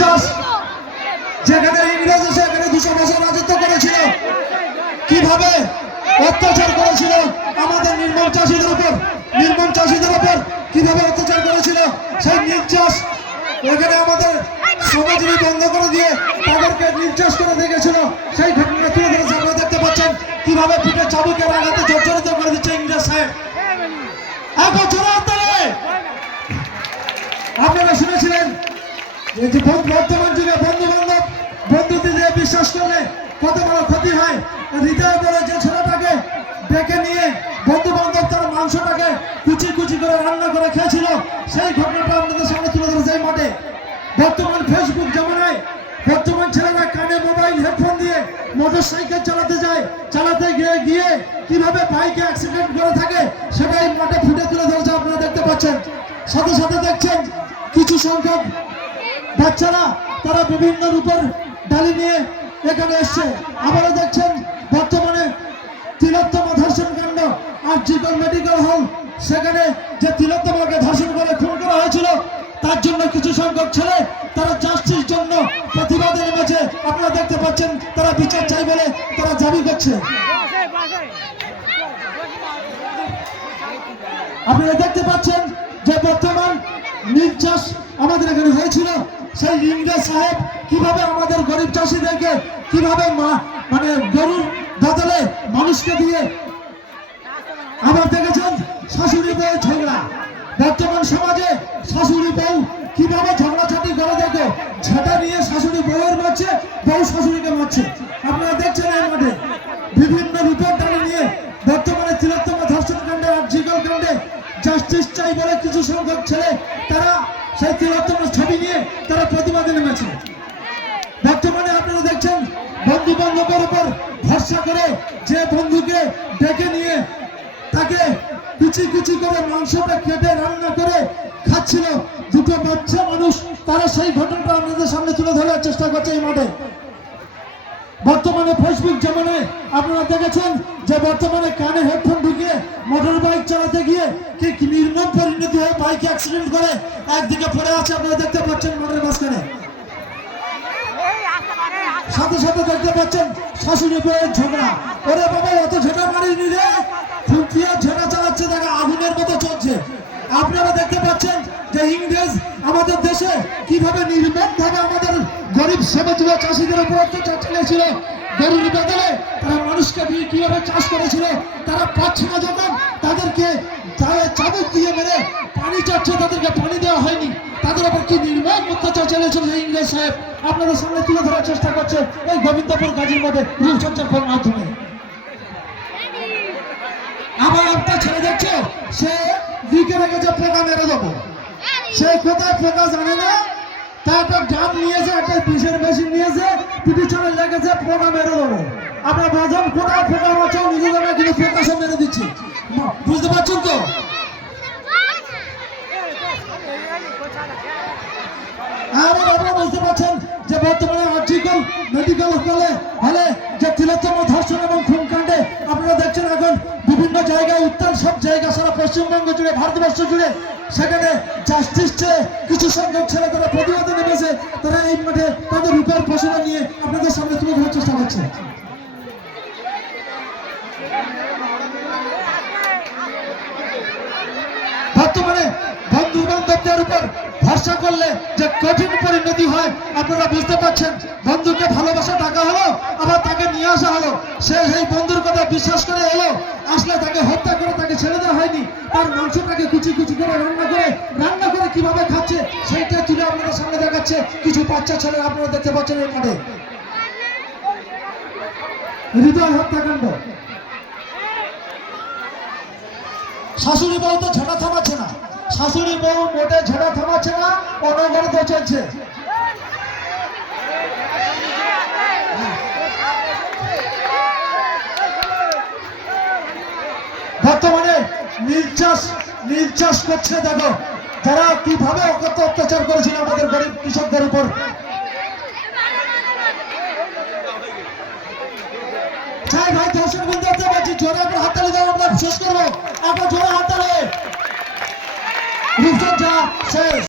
নির্যাস, যেখানে ইংরেজ এসে এখানে 200 বছর রাজত্ব করেছিল, কিভাবে অত্যাচার করেছিল আমাদের নির্মম চাষীদের উপর কিভাবে অত্যাচার করেছিল, সেই নির্যাস এখানে আমাদের সমাজেরই বন্ধ করে দিয়ে তাদেরকে নির্যাস করে দেখেছিল, সেই ঘটনা তুলে ধরেছে। আপনারা দেখতে পাচ্ছেন কিভাবে পিঠে চাবুকের আঘাতে জর্জরিত করে দিচ্ছে ইংরেজ সাহেব। আপনারা শুনেছিলেন যে বর্তমান যুগে বন্ধুত্বে দিয়ে বিশ্বাস করলে কত বড় ক্ষতি হয়। হৃদয় বলে যে ছেলেটাকে ডেকে নিয়ে বন্ধু বান্ধব তার মাংসটাকে কুচি কুচি করে রান্না করে খেয়েছিল, সেই ঘটনাটা আপনাদের সামনে তুলে ধরেছে এই মাঠে। বর্তমান ফেসবুক জামানায় বর্তমান ছেলেরা কানে মোবাইল হেডফোন দিয়ে মোটর সাইকেল চালাতে গিয়ে কিভাবে বাইকে অ্যাক্সিডেন্ট করে থাকে, সেটাই মাঠে ফুটে তুলে ধরেছে। আপনারা দেখতে পাচ্ছেন, সাথে সাথে দেখছেন কিছু সংখ্যক বাচ্চারা তারা বিভিন্ন রূপের ডালি নিয়ে এখানে এসছে। আবারও দেখছেন বর্তমানে তিলোত্তমা ধর্ষণ কাণ্ড আরজিকর মেডিকেল হল, সেখানে যে তিলোত্তমাকে ধর্ষণ করে খুন করা হয়েছিল, তার জন্য কিছু সংখ্যক ছেলে তারা জাস্টিস জন্য প্রতিবাদে নেমেছে। আপনারা দেখতে পাচ্ছেন তারা বিচার চাই বলে তারা দাবি করছে। আপনারা দেখতে পাচ্ছেন যে বর্তমান নির্যাস আমাদের এখানে হয়েছিল, সেই ইংরেজ সাহেব কিভাবে আমাদের গরিব চাষিদেরকে কিভাবে মানে গরুর বদলে মানুষকে দিয়ে। আবার দেখেছেন শাশুড়ি বউ ঝগড়া, বর্তমান সমাজে শাশুড়ি বউ কিভাবে ঝগড়াঝাটি করে দেখো, ঝাঁটা নিয়ে শাশুড়ি বউয়ের মারছে, বউ শাশুড়িকে মারছে। আপনারা দেখছেন এর মাঠে বিভিন্ন রূপের টানে নিয়ে বর্তমানে তিলোত্তমা ধর্ষণ কাণ্ডে আরজিকর কাণ্ডে জাস্টিস চাই বলে কিছু সংখ্যক ছেলে তারা সেই তিলোত্তমার ছবি নিয়ে তারা প্রতিবাদে নেমেছে। বর্তমানে আপনারা দেখছেন বন্ধু বান্ধবের উপর ভরসা করে যে বন্ধুকে ডেকে নিয়ে তাকে কুচি কুচি করে মাংসটা কেটে রান্না করে খাচ্ছিল দুটো বাচ্চা মানুষ, তারা সেই ঘটনাটা আপনাদের সামনে তুলে ধরার চেষ্টা করছে এই মাঠে। বর্তমানে ফেসবুক জামানায় আপনারা দেখেছেন যে বর্তমানে কানে হেডফোন ঢুকিয়ে মোটর বাইক চালাতে গিয়ে কি নির্মম পরিণতি হয়ে বাইক অ্যাক্সিডেন্ট করে একদিকে পড়ে আছে। আপনারা দেখতে পাচ্ছেন মাঠের মাঝখানে। সাথে সাথে দেখতে পাচ্ছেন শাশুড়ি বউয়ের ঝগড়া। ওরে বাবা, অত ঝগড়া মারিনি রে, খুঁটিয়ে ঝগড়া চালাচ্ছে, দেখা আগুনের মতো চলছে। আপনারা দেখতে পাচ্ছেন যে ইংরেজ আমাদের দেশে কিভাবে নির্মম ভাবে আমাদের গরিব শ্রমজীবী চাষিদের উপর অত্যাচার চালিয়েছিল। গরুর বদলে তারা মানুষকে দিয়ে কিভাবে চাষ করেছিল, তারা পাচ্ছে না যখন তাদেরকে চাবুক দিয়ে মেরে পানি চাচ্ছে, তাদেরকে পানি দেওয়া হয়নি, তাদের উপর কি নির্মম অত্যাচার চালিয়েছিল ইংরেজ সাহেব। আপনাদের সামনে তুলে ধরার চেষ্টা করছে এই গোবিন্দপুর গাজীর মধ্যে রূপচর্চার মাধ্যমে। আবার একটা ছেলে দেখছে, সে লিখে রেখেছে পোকা মেরে দেবো, সে কোথায় পোকা জানে না, তারপর ডাব নিয়েছে, একটা বিষের মেশিন নিয়েছে, পিছনে লেগেছে পোকা মেরে দেবো। আমরা বাজাম কোথায় পোকা মারছে নিজে জানা, কিন্তু পোকা সব মেরে দিচ্ছি। বুঝতে পারছেন তো? আপনারা বুঝতে পারছেন যে বর্তমানে আরজিকর মেডিকেল হলে যে তিলোত্তমা ধর্ষণ এবং খুন কাণ্ডে আপনারা দেখছেন এখন বিভিন্ন জায়গায়, উত্তর সব জায়গা সারা পশ্চিমবঙ্গ জুড়ে, ভারতবর্ষ জুড়ে, সেখানে জাস্টিস চেয়ে কিছু সংখ্যক ছেলে তারা প্রতিবাদে নেমেছে। তারা এই মাঠে তাদের রূপের ফসল নিয়ে আপনাদের সামনে তুলে ধরার চেষ্টা করছে। বর্তমানে বন্ধু বান্ধবদের উপর ভরসা করলে যে কঠিন পরিণতি হয় আপনারা বুঝতে পারছেন। বন্ধুকে ভালোবাসা ডাকা হলো, আবার তাকে নিয়ে আসা হলো, সে সেই বন্ধুর কথা বিশ্বাস করে এলো, আসলে তাকে হত্যা করে তাকে ছেড়ে দেওয়া হয়নি, তার মাংসটাকে কুচি কুচি করে রান্না করে কিভাবে খাচ্ছে সেইটা তুলে আপনাদের সামনে দেখাচ্ছে কিছু বাচ্চা ছেলে। আপনারা দেখতে পাচ্ছেন এই মাঠে হৃদয় হত্যাকাণ্ড। শাশুড়ি বউ তো ঝাঁটা থামাচ্ছে না, শাশুড়ি বউ মোটে ঝাঁটা থামাচ্ছে না, অনবরত চলছে। বর্তমানে নির্যাস করছে, দেখো যারা কিভাবে অত্যাচার করেছিল আমাদের গরিব কৃষকদের উপর। চাই ভাই দর্শক বন্ধু দেখতে পাচ্ছি, জোরে আপনার হাততালি দাও, আমরা শেষ করবো, আপনার জোরে হাততালি। রূপচর্চা শেষ।